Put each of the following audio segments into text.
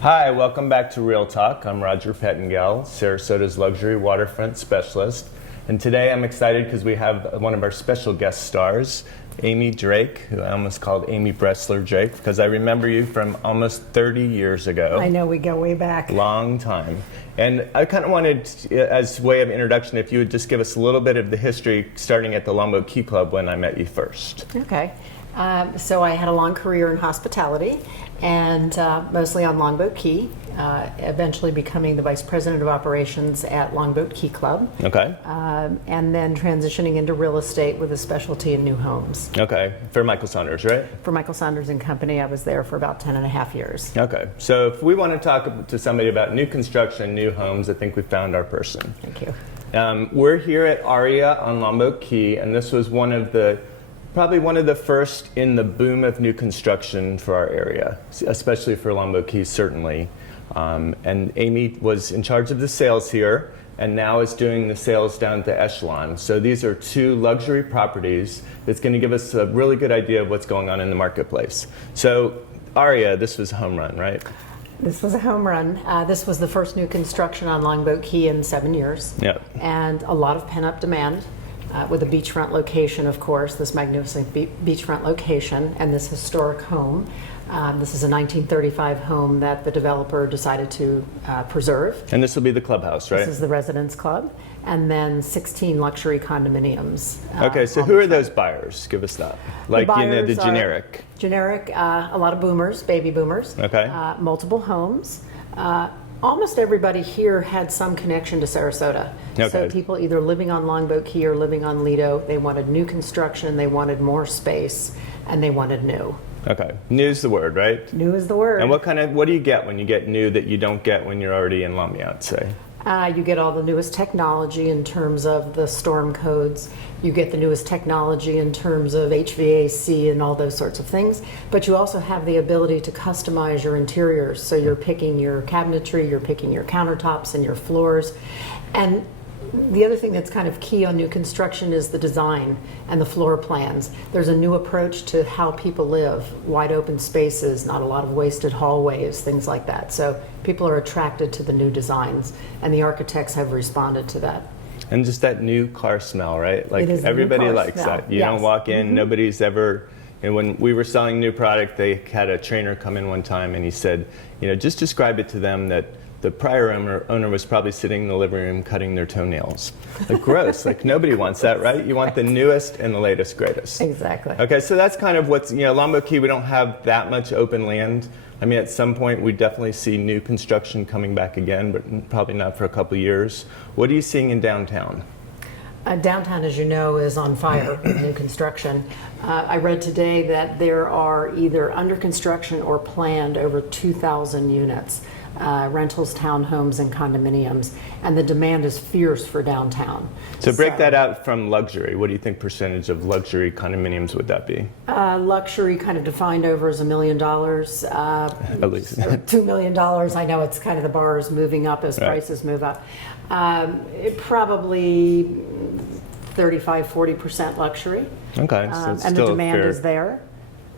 Hi, welcome back to Real Talk. I'm Roger Pettingell, Sarasota's luxury waterfront specialist. And today I'm excited because we have one of our special guest stars, Amy Drake, who I almost called Amy Bressler Drake because I remember you from almost 30 years ago. I know, we go way back. Long time. And I kind of wanted, as way of introduction, if you would just give us a little bit of the history starting at the Longboat Key Club when I met you first. Okay. So I had a long career in hospitality and mostly on Longboat Key, eventually becoming the Vice President of Operations at Longboat Key Club. Okay. And then transitioning into real estate with a specialty in new homes. Okay. For Michael Saunders, right? For Michael Saunders and Company, I was there for about 10 and a half years. Okay. So if we want to talk to somebody about new construction, new homes, I think we found our person. Thank you. We're here at Aria on Longboat Key, and this was probably one of the first in the boom of new construction for our area, especially for Longboat Key, certainly. And Amy was in charge of the sales here, and now is doing the sales down to Echelon. So these are two luxury properties that's going to give us a really good idea of what's going on in the marketplace. So Aria, this was a home run, right? This was a home run. This was the first new construction on Longboat Key in 7 years. Yep. And a lot of pent-up demand. With a beachfront location, of course, this magnificent beachfront location and this historic home. This is a 1935 home that the developer decided to preserve. And this will be the clubhouse, right? This is the residence club. And then 16 luxury condominiums. Okay, so who are those buyers? Give us that. Like, the generic. Generic, a lot of boomers, baby boomers. Okay. Multiple homes. Almost everybody here had some connection to Sarasota. Okay. So people either living on Longboat Key or living on Lido, they wanted new construction, they wanted more space, and they wanted new. Okay, new's the word, right? New is the word. And what do you get when you get new that you don't get when you're already in Lamiat, say? You get all the newest technology in terms of the storm codes. You get the newest technology in terms of HVAC and all those sorts of things. But you also have the ability to customize your interiors. So you're picking your cabinetry, you're picking your countertops and your floors. And the other thing that's kind of key on new construction is the design and the floor plans. There's a new approach to how people live, wide open spaces, not a lot of wasted hallways, things like that. So people are attracted to the new designs, and the architects have responded to that. And just that new car smell, right? Like, It is the new everybody car likes smell. that. You Yes. don't walk in, nobody's ever. And when we were selling new product, they had a trainer come in one time and he said, just describe it to them that the prior owner was probably sitting in the living room cutting their toenails. Like, gross. Like, nobody wants that, right? You want the newest and the latest, greatest. Exactly. Okay, so that's kind of what's, Longboat Key, we don't have that much open land. I mean, at some point, we definitely see new construction coming back again, but probably not for a couple of years. What are you seeing in downtown? Downtown, as you know, is on fire with new construction. I read today that there are either under construction or planned over 2,000 units, rentals, townhomes, and condominiums, and the demand is fierce for downtown. So break that out from luxury. What do you think percentage of luxury condominiums would that be? Luxury kind of defined over as $1 million. At least. $2 million. I know it's kind of the bar is moving up as prices move up. Probably 35–40% luxury. Okay, so it's and still the demand fair. is there.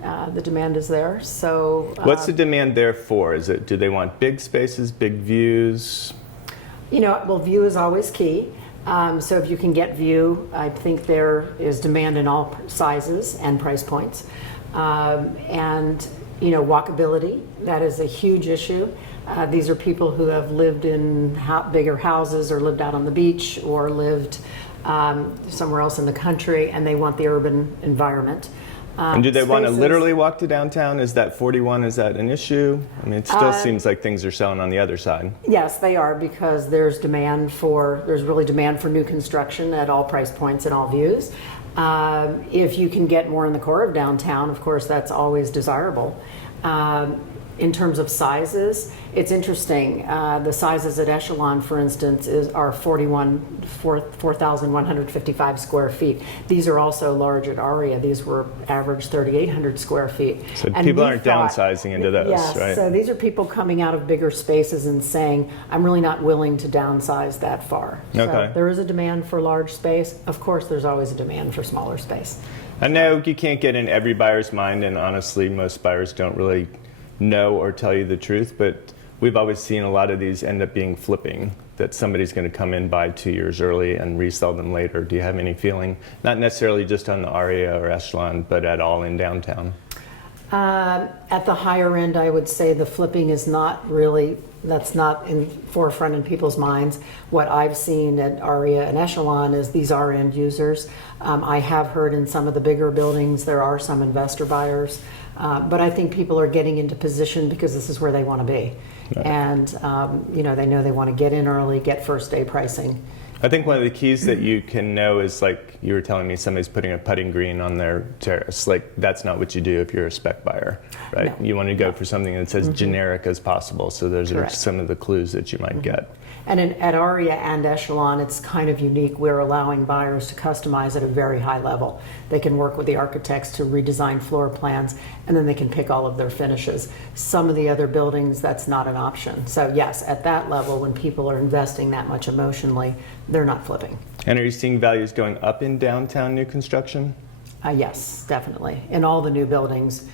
The demand is there. So what's the demand there for? Do they want big spaces, big views? Well, view is always key. So if you can get view, I think there is demand in all sizes and price points. And walkability, that is a huge issue. These are people who have lived in bigger houses or lived out on the beach or lived somewhere else in the country, and they want the urban environment. And do they want to literally walk to downtown? Is that 41, is that an issue? I mean, it still seems like things are selling on the other side. Yes, they are, because there's really demand for new construction at all price points and all views. If you can get more in the core of downtown, of course, that's always desirable. In terms of sizes, it's interesting. The sizes at Echelon, for instance, are 4,155 square feet. These are also large at Aria. These were average 3,800 square feet. So people aren't downsizing into those, yes, right? So these are people coming out of bigger spaces and saying, I'm really not willing to downsize that far. Okay. So there is a demand for large space. Of course, there's always a demand for smaller space. I know you can't get in every buyer's mind, and honestly, most buyers don't really know or tell you the truth, but we've always seen a lot of these end up being flipping, that somebody's going to come in, buy 2 years early and resell them later. Do you have any feeling, not necessarily just on the Aria or Echelon, but at all in downtown? At the higher end, I would say the flipping is not really, that's not in forefront in people's minds. What I've seen at Aria and Echelon is these are end users. I have heard in some of the bigger buildings there are some investor buyers, but I think people are getting into position because this is where they want to be. Right. And they know they want to get in early, get first day pricing. I think one of the keys that you can know is, like you were telling me, somebody's putting a putting green on their terrace. Like, that's not what you do if you're a spec buyer, right? No. You want to go for something that's as generic as possible. So those are some of the clues that you might get. And at Aria and Echelon, it's kind of unique. We're allowing buyers to customize at a very high level. They can work with the architects to redesign floor plans, and then they can pick all of their finishes. Some of the other buildings, that's not an option. So yes, at that level, when people are investing that much emotionally, they're not flipping. And are you seeing values going up in downtown new construction? Yes, definitely. In all the new buildings,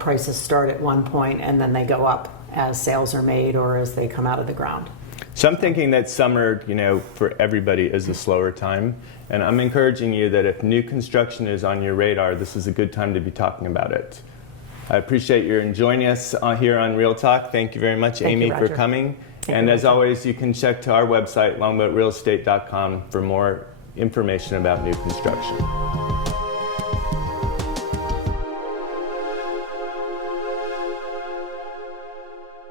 prices start at one point and then they go up as sales are made or as they come out of the ground. So I'm thinking that summer, for everybody is a slower time. And I'm encouraging you that if new construction is on your radar, this is a good time to be talking about it. I appreciate your joining us here on Real Talk. Thank you very much, Amy, for coming. And as always, you can check to our website, longboatrealestate.com, for more information about new construction.